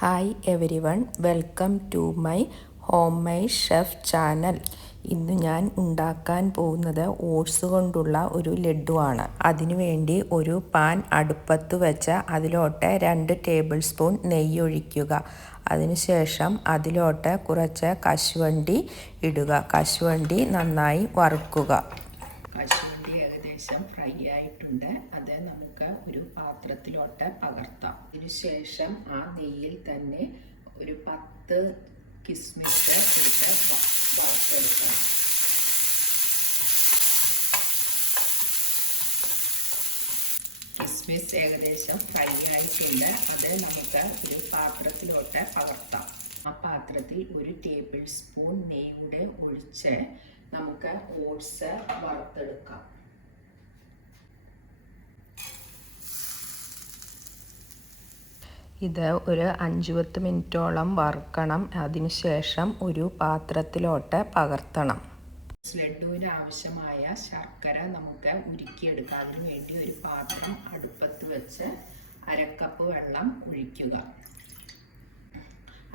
Hi everyone, welcome to my homemade chef channel. ഇന്ന് ഞാൻ ഉണ്ടാക്കാൻ പോകുന്നത് ഓട്സ് കൊണ്ടുള്ള ഒരു ലഡുവാണ്. അതിനുവേണ്ടി ഒരു പാൻ അടുപ്പത്ത് വെച്ച് അതിലോട്ട് 2 ടേബിൾ സ്പൂൺ നെയ്യ് ഒഴിക്കുക. അതിനുശേഷം അതിലോട്ട് കുറച്ച് കശുവണ്ടി ഇടുക. കശുവണ്ടി നന്നായി വറുക്കുക. കശുവണ്ടി ഏകദേശം ഫ്രൈ ആയിട്ടുണ്ട്. അത് നമുക്ക് ഒരു പാത്രത്തിലോട്ട് പകർത്താം. അതിനുശേഷം ആ നെയ്യിൽ തന്നെ ഒരു 10 കിസ്മിസ് എടുത്ത് വറുത്തെടുക്കാം. കിസ്മിസ് ഏകദേശം ഫ്രൈ ആയിട്ടുണ്ട്. അത് നമുക്ക് ഒരു പാത്രത്തിലോട്ട് പകർത്താം. ആ പാത്രത്തിൽ 1 ടേബിൾ സ്പൂൺ നെയ്യുടെ ഒഴിച്ച് നമുക്ക് ഓട്സ് വറുത്തെടുക്കാം. ഇത് ഒരു 5-10 മിനിറ്റോളം വറുക്കണം. അതിനുശേഷം ഒരു പാത്രത്തിലോട്ട് പകർത്തണം. ലഡുവിന് ആവശ്യമായ ശർക്കര നമുക്ക് ഉരുക്കിയെടുക്കാം. അതിനു വേണ്ടി ഒരു പാത്രം അടുപ്പത്ത് വെച്ച് 1/2 കപ്പ് വെള്ളം ഒഴിക്കുക.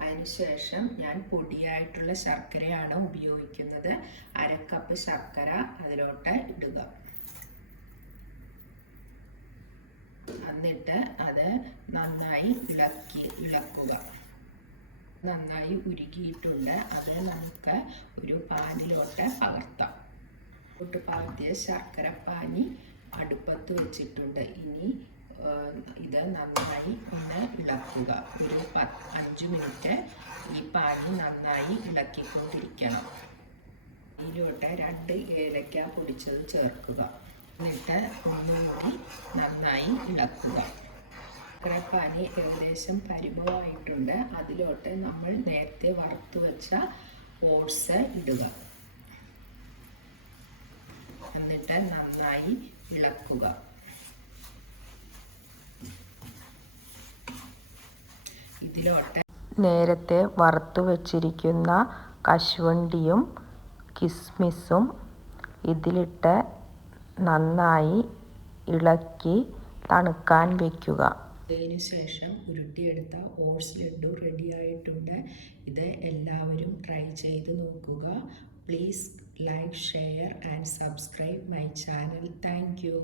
അതിനുശേഷം ഞാൻ പൊടിയായിട്ടുള്ള ശർക്കരയാണ് ഉപയോഗിക്കുന്നത്. 1/2 കപ്പ് ശർക്കര അതിലോട്ട് ഇടുക. എന്നിട്ട് അത് നന്നായി ഇളക്കുക. നന്നായി ഉരുകിയിട്ടുണ്ട്. അത് നമുക്ക് ഒരു പാനിലോട്ട് പകർത്താം. പകർത്തിയ ശർക്കര പാനി അടുപ്പത്ത് വെച്ചിട്ടുണ്ട്. ഇനി ഇത് നന്നായി ഒന്ന് ഇളക്കുക. ഒരു 5 മിനിറ്റ് ഈ പാനി നന്നായി ഇളക്കിക്കൊണ്ടിരിക്കണം. ഇതിലോട്ട് 2 ഏലക്ക പൊടിച്ചത് ചേർക്കുക. എന്നിട്ട് ഒന്നുകൂടി നന്നായി ഇളക്കുക. ശർക്കരപ്പാനി ഏകദേശം പരിഭവമായിട്ടുണ്ട്. അതിലോട്ട് നമ്മൾ നേരത്തെ വറുത്ത് വെച്ച ഓട്സ് ഇടുക. എന്നിട്ട് നന്നായി ഇളക്കുക. ഇതിലോട്ട് നേരത്തെ വറുത്ത് വെച്ചിരിക്കുന്ന കശുവണ്ടിയും കിസ്മിസും ഇതിലിട്ട് നന്നായി ഇളക്കി തണുക്കാൻ വയ്ക്കുക. അതിനുശേഷം ഉരുട്ടിയെടുത്ത ഓട്സ് ലഡു റെഡി ആയിട്ടുണ്ട്. ഇത് എല്ലാവരും ട്രൈ ചെയ്ത് നോക്കുക. Please like, share and subscribe my channel. Thank you.